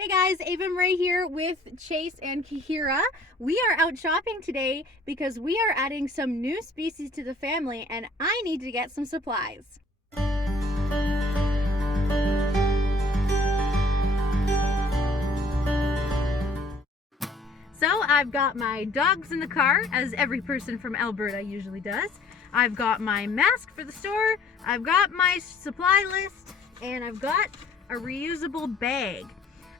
Hey guys, Ava Marie here with Chase and Kihira. We are out shopping today because we are adding some new species to the family and I need to get some supplies. So I've got my dogs in the car, as every person from Alberta usually does. I've got my mask for the store, I've got my supply list, and I've got a reusable bag.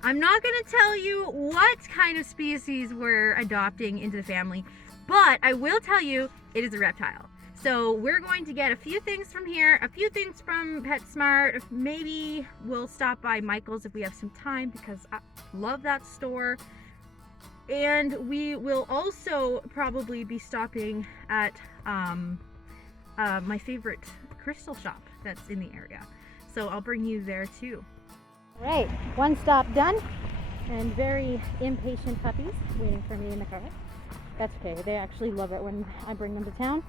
I'm not going to tell you what kind of species we're adopting into the family, but I will tell you it is a reptile. So we're going to get a few things from here, a few things from PetSmart. Maybe we'll stop by Michael's if we have some time because I love that store. And we will also probably be stopping at my favorite crystal shop that's in the area. So I'll bring you there too. All right, one stop done, and very impatient puppies waiting for me in the car. That's okay, they actually love it when I bring them to town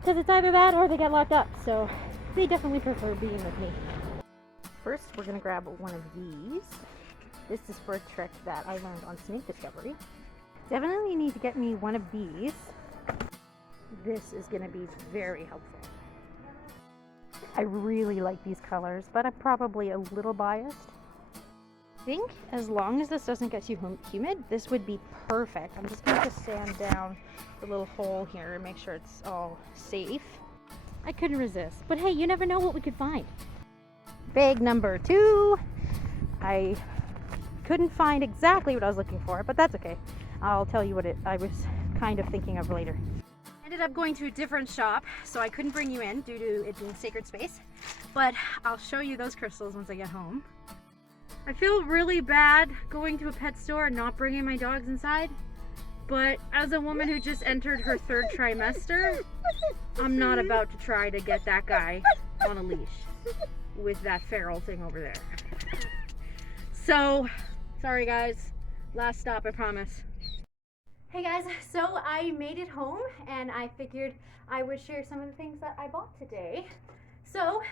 because it's either that or they get locked up, so they definitely prefer being with me. First, we're gonna grab one of these. This is for a trick that I learned on snake discovery. Definitely need to get me one of these. This is gonna be very helpful. I really like these colors, but I'm probably a little biased. I think as long as this doesn't get too humid, this would be perfect. I'm just going to sand down the little hole here and make sure it's all safe. I couldn't resist, but hey, you never know what we could find. Bag number 2. I couldn't find exactly what I was looking for, but that's okay. I'll tell you what I was kind of thinking of later. Ended up going to a different shop, so I couldn't bring you in due to it being sacred space, but I'll show you those crystals once I get home. I feel really bad going to a pet store and not bringing my dogs inside, but as a woman who just entered her 3rd trimester, I'm not about to try to get that guy on a leash with that feral thing over there. So, sorry guys, last stop, I promise. Hey guys, so I made it home and I figured I would share some of the things that I bought today. So,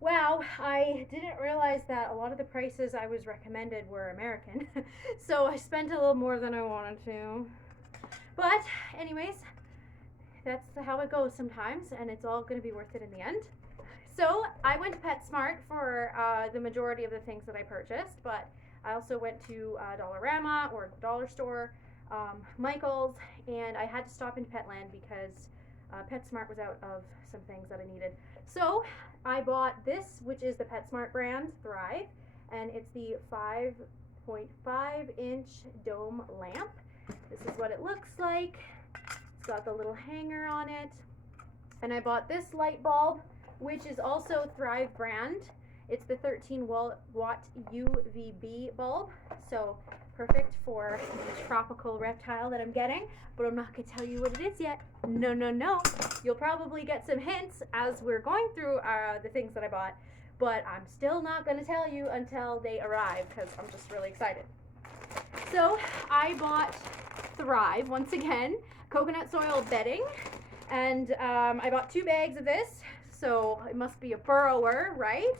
wow, I didn't realize that a lot of the prices I was recommended were American. So I spent a little more than I wanted to. But anyways, that's how it goes sometimes, and it's all going to be worth it in the end. So I went to PetSmart for the majority of the things that I purchased, but I also went to Dollarama or Dollar Store, Michael's, and I had to stop in Petland because PetSmart was out of some things that I needed. So I bought this, which is the PetSmart brand, Thrive, and it's the 5.5-inch dome lamp. This is what it looks like. It's got the little hanger on it. And I bought this light bulb, which is also Thrive brand. It's the 13-watt UVB bulb, so perfect for the tropical reptile that I'm getting, but I'm not going to tell you what it is yet. No. You'll probably get some hints as we're going through the things that I bought, but I'm still not going to tell you until they arrive because I'm just really excited. So I bought Thrive, once again, coconut soil bedding, and I bought 2 bags of this, so it must be a burrower, right?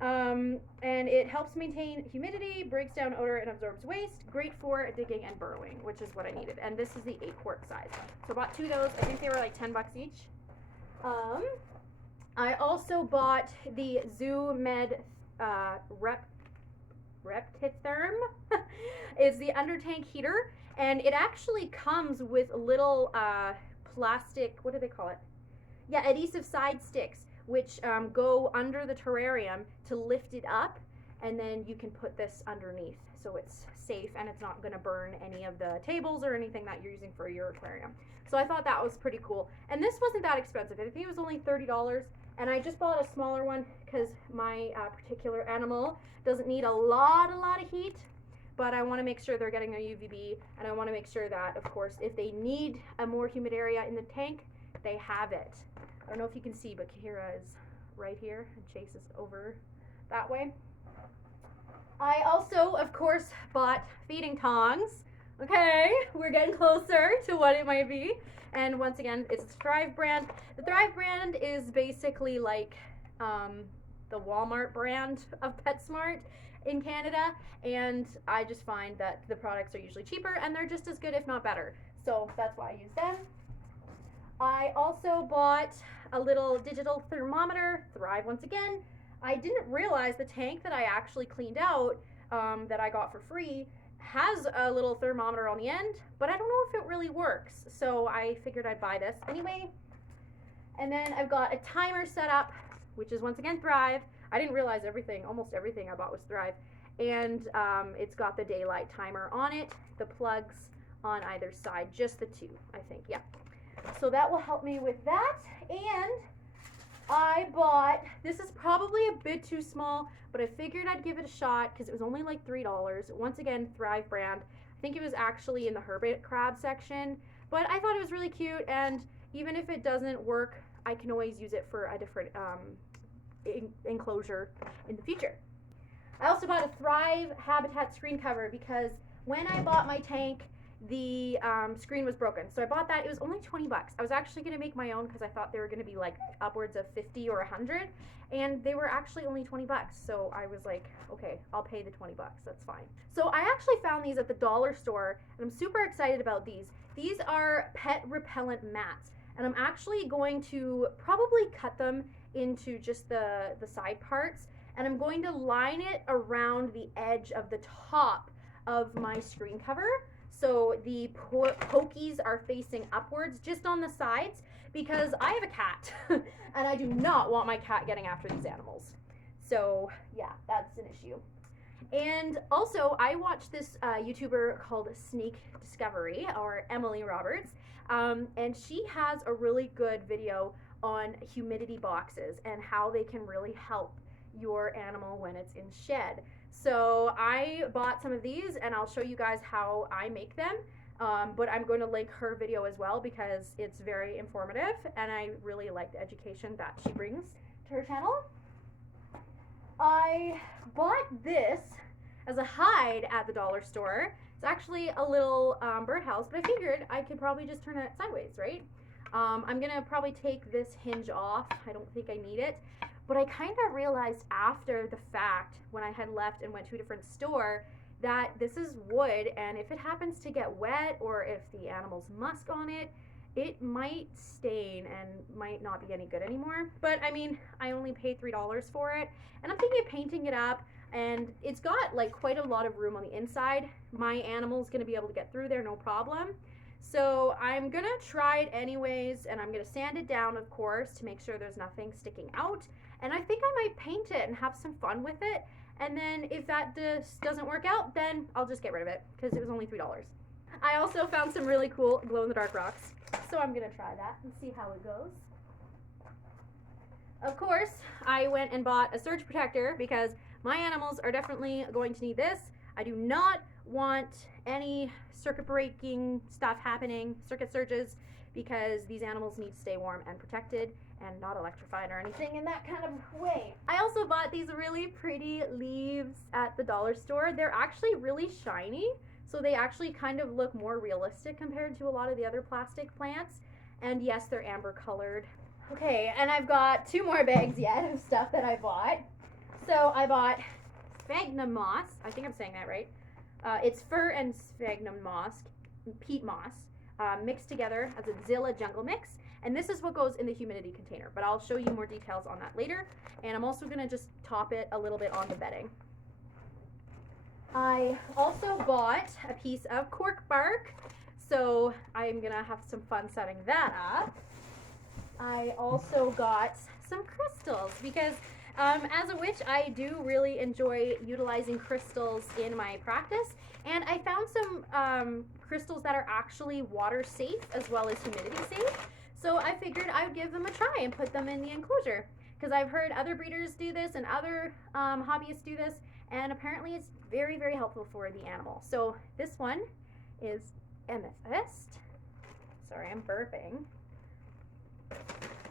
And it helps maintain humidity, breaks down odor, and absorbs waste. Great for digging and burrowing, which is what I needed. And this is the 8-quart size. So I bought 2 of those. I think they were like $10 each. I also bought the Zoo Med Reptitherm. It's the under tank heater, and it actually comes with little plastic, what do they call it? Yeah, adhesive side sticks, which go under the terrarium to lift it up, and then you can put this underneath so it's safe and it's not going to burn any of the tables or anything that you're using for your aquarium. So I thought that was pretty cool, and this wasn't that expensive. I think it was only $30, and I just bought a smaller one because my particular animal doesn't need a lot of heat, but I want to make sure they're getting their UVB, and I want to make sure that, of course, if they need a more humid area in the tank, they have it. I don't know if you can see, but Kihira is right here and Chase is over that way. I also, of course, bought feeding tongs. Okay, we're getting closer to what it might be. And once again, it's the Thrive brand. The Thrive brand is basically like the Walmart brand of PetSmart. in Canada, and I just find that the products are usually cheaper and they're just as good, if not better. So that's why I use them. I also bought a little digital thermometer, Thrive once again. I didn't realize the tank that I actually cleaned out, that I got for free, has a little thermometer on the end, but I don't know if it really works. So I figured I'd buy this anyway. And then I've got a timer set up, which is once again Thrive. I didn't realize almost everything I bought was Thrive. And it's got the daylight timer on it, the plugs on either side, just the two, I think, yeah. So that will help me with that. And I bought, this is probably a bit too small, but I figured I'd give it a shot because it was only like $3. Once again, Thrive brand. I think it was actually in the hermit crab section, but I thought it was really cute, and even if it doesn't work, I can always use it for a different enclosure in the future. I also bought a Thrive Habitat screen cover because when I bought my tank, the screen was broken. So I bought that. It was only 20 bucks. I was actually going to make my own because I thought they were going to be like upwards of 50 or 100, and they were actually only 20 bucks. So I was like, okay, I'll pay the 20 bucks. That's fine. So I actually found these at the dollar store, and I'm super excited about these. These are pet repellent mats, and I'm actually going to probably cut them into just the side parts, and I'm going to line it around the edge of the top of my screen cover. So the pokies are facing upwards just on the sides because I have a cat and I do not want my cat getting after these animals. So yeah, that's an issue. And also I watched this YouTuber called Snake Discovery, or Emily Roberts, and she has a really good video on humidity boxes and how they can really help your animal when it's in shed. So I bought some of these and I'll show you guys how I make them, but I'm going to link her video as well because it's very informative and I really like the education that she brings to her channel. I bought this as a hide at the dollar store. It's actually a little birdhouse, but I figured I could probably just turn it sideways, right? I'm gonna probably take this hinge off. I don't think I need it. But I kind of realized after the fact, when I had left and went to a different store, that this is wood, and if it happens to get wet or if the animal's musk on it, it might stain and might not be any good anymore. But I mean, I only paid $3 for it, and I'm thinking of painting it up, and it's got like quite a lot of room on the inside. My animal's gonna be able to get through there, no problem. So I'm gonna try it anyways, and I'm gonna sand it down, of course, to make sure there's nothing sticking out. And I think I might paint it and have some fun with it. And then if that just doesn't work out, then I'll just get rid of it because it was only $3. I also found some really cool glow-in-the-dark rocks. So I'm gonna try that and see how it goes. Of course, I went and bought a surge protector because my animals are definitely going to need this. I do not want any circuit breaking stuff happening, circuit surges, because these animals need to stay warm and protected and not electrified or anything in that kind of way. I also bought these really pretty leaves at the dollar store. They're actually really shiny, so they actually kind of look more realistic compared to a lot of the other plastic plants. And yes, they're amber colored. Okay, and I've got 2 more bags yet of stuff that I bought. So I bought sphagnum moss. I think I'm saying that right. It's fir and sphagnum moss, peat moss, mixed together as a Zilla jungle mix. And this is what goes in the humidity container, but I'll show you more details on that later. And I'm also gonna just top it a little bit on the bedding. I also bought a piece of cork bark, so I'm gonna have some fun setting that up. I also got some crystals because as a witch, I do really enjoy utilizing crystals in my practice, and I found some crystals that are actually water safe as well as humidity safe. So I figured I would give them a try and put them in the enclosure because I've heard other breeders do this and other hobbyists do this, and apparently it's very, very helpful for the animal. So this one is amethyst. Sorry, I'm burping.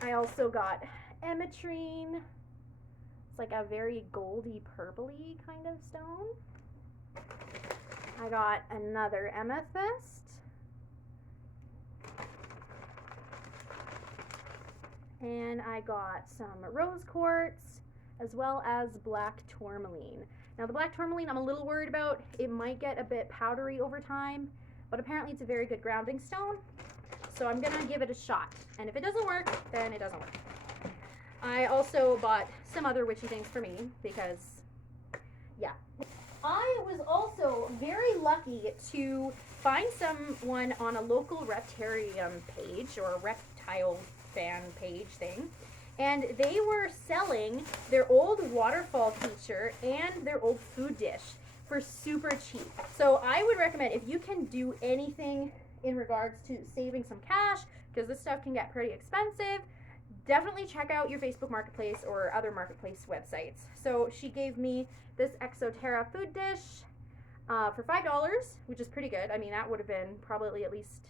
I also got emetrine. It's like a very goldy purpley kind of stone. I got another amethyst. And I got some rose quartz as well as black tourmaline. Now the black tourmaline I'm a little worried about. It might get a bit powdery over time, but apparently it's a very good grounding stone. So I'm gonna give it a shot. And if it doesn't work, then it doesn't work. I also bought some other witchy things for me because, yeah. I was also very lucky to find someone on a local reptarium page or a reptile fan page thing, and they were selling their old waterfall teacher and their old food dish for super cheap. So I would recommend, if you can do anything in regards to saving some cash, because this stuff can get pretty expensive, definitely check out your Facebook Marketplace or other marketplace websites. So she gave me this Exoterra food dish for $5, which is pretty good. I mean, that would have been probably at least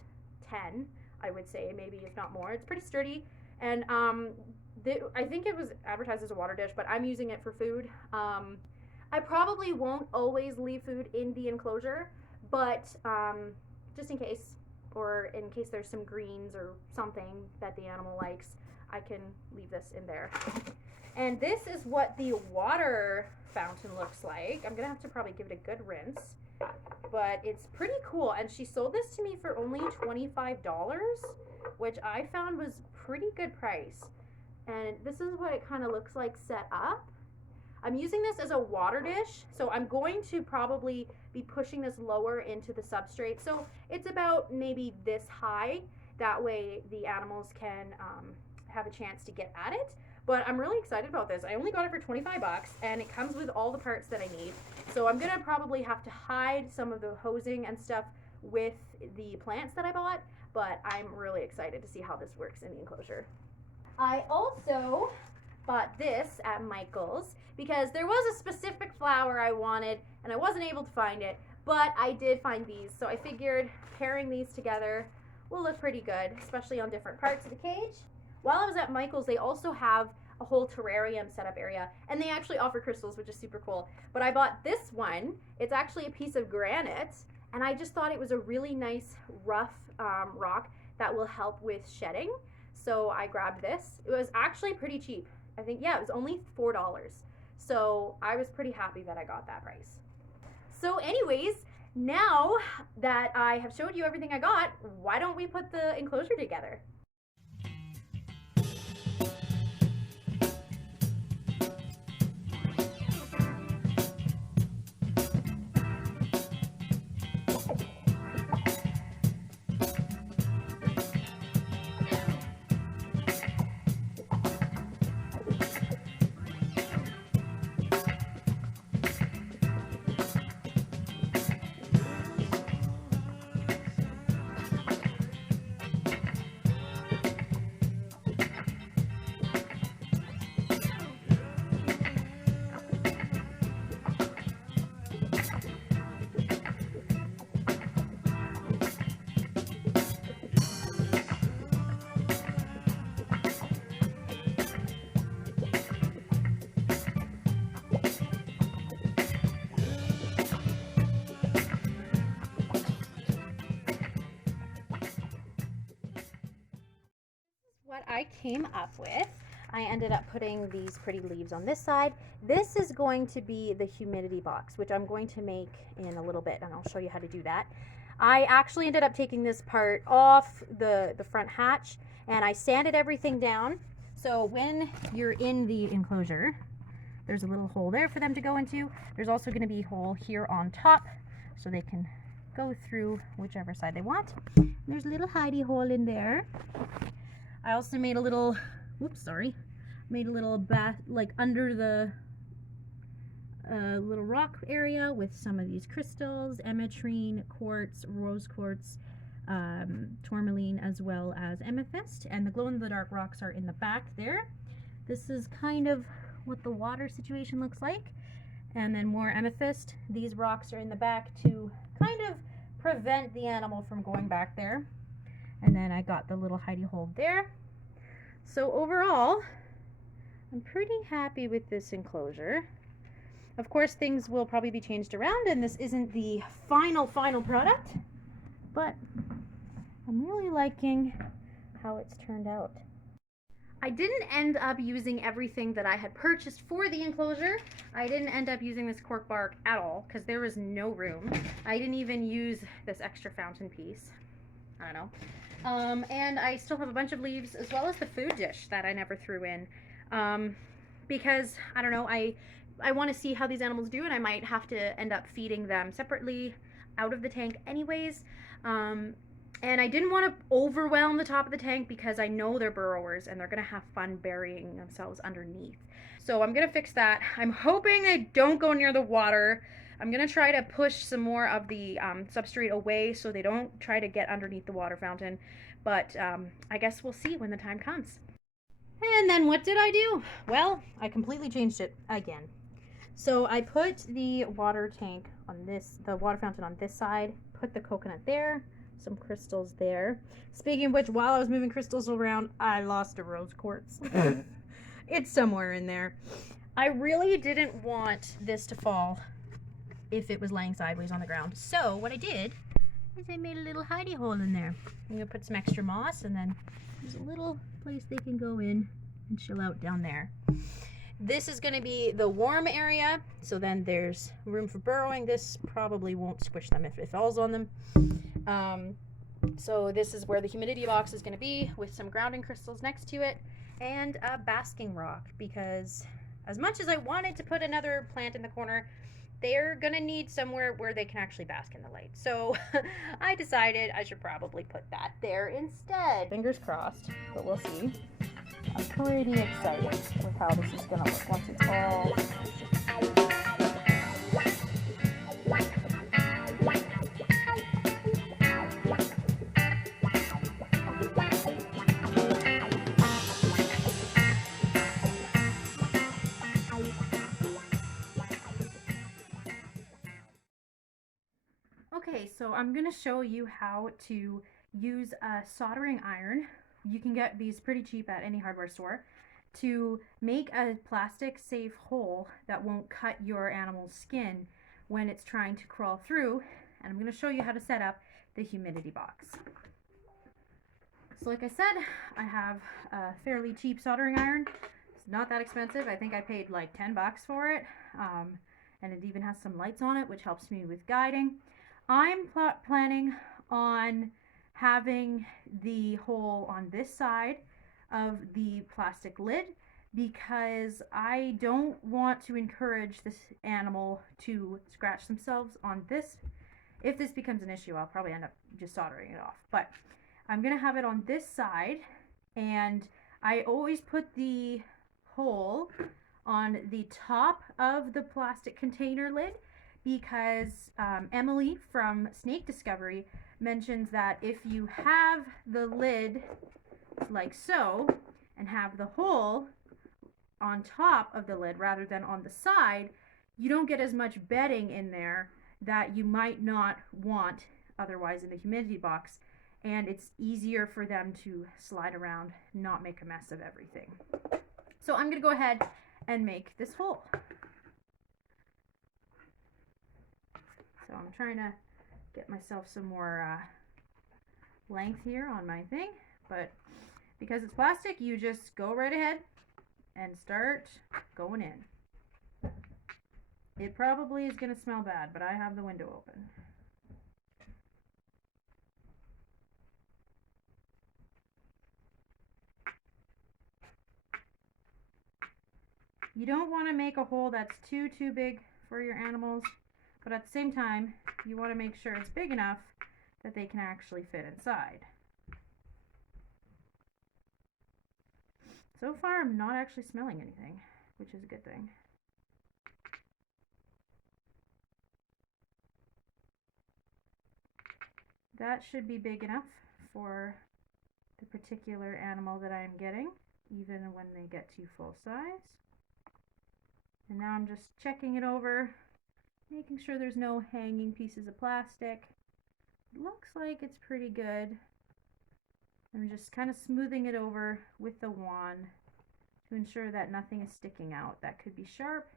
10, I would say, maybe if not more. It's pretty sturdy. And I think it was advertised as a water dish, but I'm using it for food. I probably won't always leave food in the enclosure, but just in case, or in case there's some greens or something that the animal likes, I can leave this in there. And this is what the water fountain looks like. I'm gonna have to probably give it a good rinse, but it's pretty cool. And she sold this to me for only $25, which I found was pretty good price. And this is what it kind of looks like set up. I'm using this as a water dish, so I'm going to probably be pushing this lower into the substrate. So it's about maybe this high. That way the animals can have a chance to get at it. But I'm really excited about this. I only got it for 25 bucks, and it comes with all the parts that I need. So I'm gonna probably have to hide some of the hosing and stuff with the plants that I bought, but I'm really excited to see how this works in the enclosure. I also bought this at Michael's because there was a specific flower I wanted and I wasn't able to find it, but I did find these. So I figured pairing these together will look pretty good, especially on different parts of the cage. While I was at Michael's, they also have a whole terrarium setup area, and they actually offer crystals, which is super cool. But I bought this one. It's actually a piece of granite, and I just thought it was a really nice rough rock that will help with shedding. So I grabbed this. It was actually pretty cheap. I think, yeah, it was only $4. So I was pretty happy that I got that price. So anyways, now that I have showed you everything I got, why don't we put the enclosure together? What I came up with, I ended up putting these pretty leaves on this side. This is going to be the humidity box, which I'm going to make in a little bit, and I'll show you how to do that. I actually ended up taking this part off the front hatch, and I sanded everything down. So when you're in the enclosure, there's a little hole there for them to go into. There's also going to be a hole here on top, so they can go through whichever side they want. And there's a little hidey hole in there. I also made a little, made a little bath, like under the little rock area with some of these crystals, emetrine, quartz, rose quartz, tourmaline, as well as amethyst. And the glow-in-the-dark rocks are in the back there. This is kind of what the water situation looks like. And then more amethyst. These rocks are in the back to kind of prevent the animal from going back there. And then I got the little hidey hole there. So overall, I'm pretty happy with this enclosure. Of course, things will probably be changed around, and this isn't the final product, but I'm really liking how it's turned out. I didn't end up using everything that I had purchased for the enclosure. I didn't end up using this cork bark at all because there was no room. I didn't even use this extra fountain piece. I don't know. And I still have a bunch of leaves as well as the food dish that I never threw in. Because, I don't know, I want to see how these animals do, and I might have to end up feeding them separately out of the tank anyways. And I didn't want to overwhelm the top of the tank because I know they're burrowers and they're going to have fun burying themselves underneath. So I'm going to fix that. I'm hoping they don't go near the water. I'm going to try to push some more of the substrate away so they don't try to get underneath the water fountain. But I guess we'll see when the time comes. And then what did I do? Well, I completely changed it again. So I put the water tank on this, the water fountain on this side, put the coconut there, some crystals there. Speaking of which, while I was moving crystals around, I lost a rose quartz. It's somewhere in there. I really didn't want this to fall if it was laying sideways on the ground. So what I did is I made a little hidey hole in there. I'm gonna put some extra moss, and then there's a little place they can go in and chill out down there. This is going to be the warm area, so then there's room for burrowing. This probably won't squish them if it falls on them. So this is where the humidity box is going to be, with some grounding crystals next to it and a basking rock, because as much as I wanted to put another plant in the corner, they're going to need somewhere where they can actually bask in the light. So I decided I should probably put that there instead. Fingers crossed, but we'll see. I'm pretty excited with how this is going to look once it's all... Okay, so I'm going to show you how to use a soldering iron. You can get these pretty cheap at any hardware store, to make a plastic safe hole that won't cut your animal's skin when it's trying to crawl through. And I'm going to show you how to set up the humidity box. So like I said, I have a fairly cheap soldering iron. It's not that expensive. I think I paid like 10 bucks for it. And it even has some lights on it, which helps me with guiding. I'm planning on having the hole on this side of the plastic lid because I don't want to encourage this animal to scratch themselves on this. If this becomes an issue, I'll probably end up just soldering it off. But I'm going to have it on this side, and I always put the hole on the top of the plastic container lid because Emily from Snake Discovery mentions that if you have the lid like so and have the hole on top of the lid rather than on the side, you don't get as much bedding in there that you might not want otherwise in the humidity box, and it's easier for them to slide around, not make a mess of everything. So I'm going to go ahead and make this hole. So I'm trying to get myself some more length here on my thing, but because it's plastic, you just go right ahead and start going in. It probably is going to smell bad, but I have the window open. You don't want to make a hole that's too big for your animals, but at the same time, you want to make sure it's big enough that they can actually fit inside. So far, I'm not actually smelling anything, which is a good thing. That should be big enough for the particular animal that I'm getting, even when they get to full size. And now I'm just checking it over, making sure there's no hanging pieces of plastic. It looks like it's pretty good. I'm just kind of smoothing it over with the wand to ensure that nothing is sticking out that could be sharp.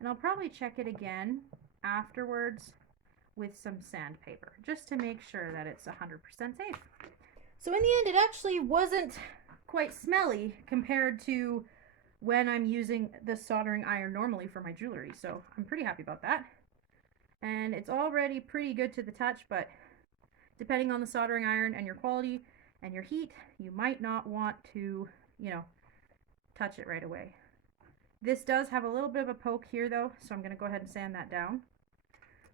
And I'll probably check it again afterwards with some sandpaper, just to make sure that it's 100% safe. So in the end, it actually wasn't quite smelly compared to when I'm using the soldering iron normally for my jewelry. So I'm pretty happy about that. And it's already pretty good to the touch, but depending on the soldering iron and your quality and your heat, you might not want to, touch it right away. This does have a little bit of a poke here though, so I'm going to go ahead and sand that down.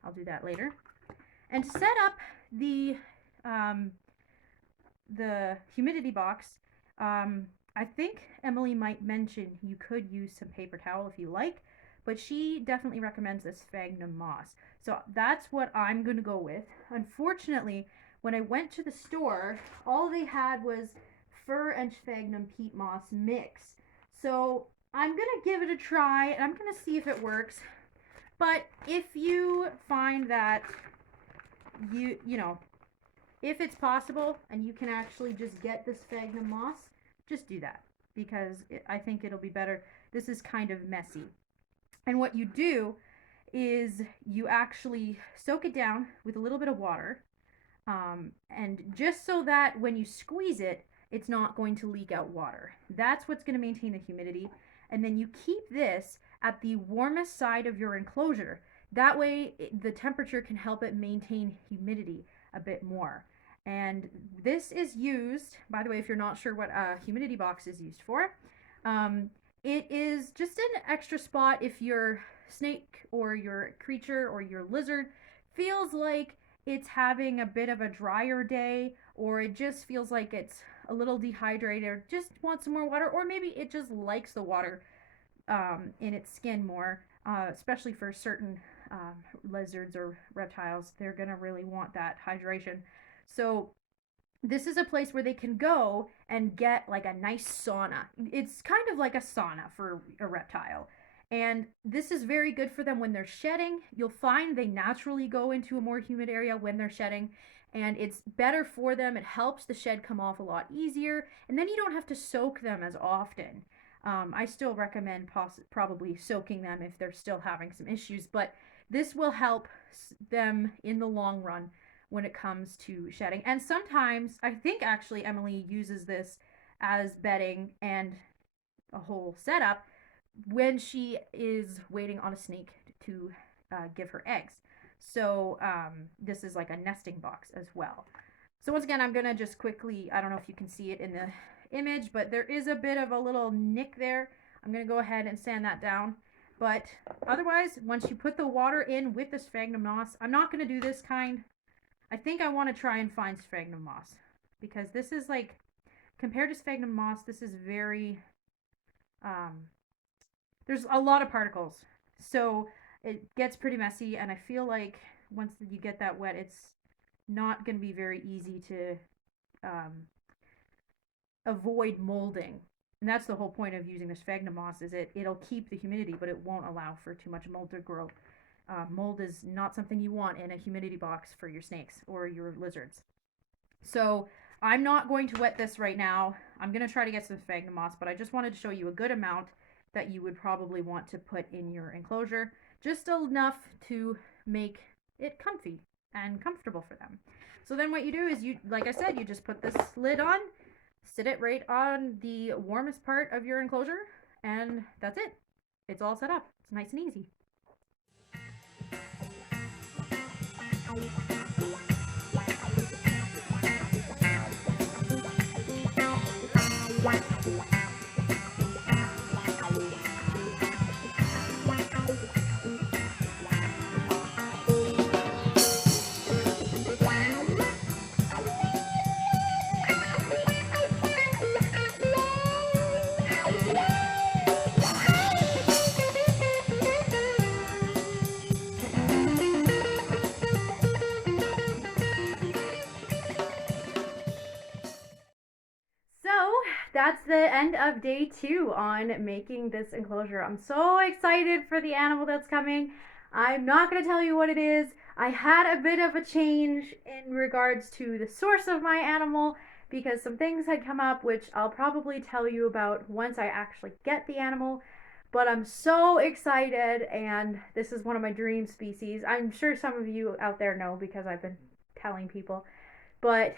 I'll do that later. And to set up the humidity box, I think Emily might mention you could use some paper towel if you like, but she definitely recommends this sphagnum moss. So that's what I'm going to go with. Unfortunately, when I went to the store, all they had was fir and sphagnum peat moss mix. So I'm going to give it a try, and I'm going to see if it works. But if you find that if it's possible and you can actually just get the sphagnum moss, just do that, because I think it'll be better. This is kind of messy. And what you do is you actually soak it down with a little bit of water, and just so that when you squeeze it, it's not going to leak out water. That's what's going to maintain the humidity. And then you keep this at the warmest side of your enclosure. That way the temperature can help it maintain humidity a bit more. And this is used, by the way, if you're not sure what a humidity box is used for, it is just an extra spot if your snake or your creature or your lizard feels like it's having a bit of a drier day, or it just feels like it's a little dehydrated, or just wants some more water, or maybe it just likes the water in its skin more, especially for certain lizards or reptiles. They're going to really want that hydration. So this is a place where they can go and get like a nice sauna. It's kind of like a sauna for a reptile. And this is very good for them when they're shedding. You'll find they naturally go into a more humid area when they're shedding, and it's better for them. It helps the shed come off a lot easier, and then you don't have to soak them as often. I still recommend probably soaking them if they're still having some issues, but this will help them in the long run when it comes to shedding. And sometimes, I think actually Emily uses this as bedding and a whole setup when she is waiting on a snake to give her eggs. So this is like a nesting box as well. So once again, I'm going to just quickly, I don't know if you can see it in the image, but there is a bit of a little nick there. I'm going to go ahead and sand that down. But otherwise, once you put the water in with the sphagnum moss, I'm not going to do this kind. I think I want to try and find sphagnum moss, because this is like, compared to sphagnum moss, this is very, there's a lot of particles. So it gets pretty messy, and I feel like once you get that wet, it's not going to be very easy to avoid molding. And that's the whole point of using the sphagnum moss, is it'll keep the humidity, but it won't allow for too much mold to grow. Mold is not something you want in a humidity box for your snakes or your lizards. So I'm not going to wet this right now. I'm going to try to get some sphagnum moss, but I just wanted to show you a good amount that you would probably want to put in your enclosure, just enough to make it comfy and comfortable for them. So then what you do is, like I said, you just put this lid on, sit it right on the warmest part of your enclosure, and that's it. It's all set up. It's nice and easy. That's the end of day 2 on making this enclosure. I'm so excited for the animal that's coming. I'm not going to tell you what it is. I had a bit of a change in regards to the source of my animal, because some things had come up which I'll probably tell you about once I actually get the animal. But I'm so excited, and this is one of my dream species. I'm sure some of you out there know because I've been telling people. But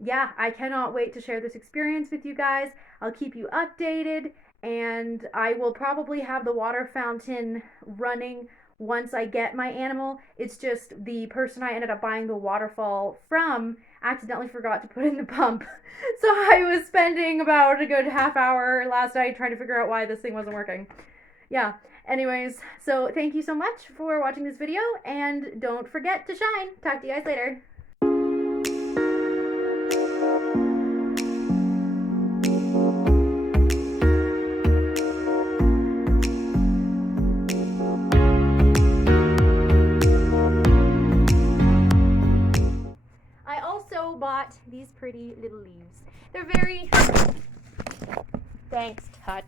yeah, I cannot wait to share this experience with you guys. I'll keep you updated, and I will probably have the water fountain running once I get my animal. It's just the person I ended up buying the waterfall from accidentally forgot to put in the pump. So I was spending about a good half hour last night trying to figure out why this thing wasn't working. Yeah, anyways, so thank you so much for watching this video, and don't forget to shine. Talk to you guys later. I also bought these pretty little leaves. They're very... Thanks, Tut.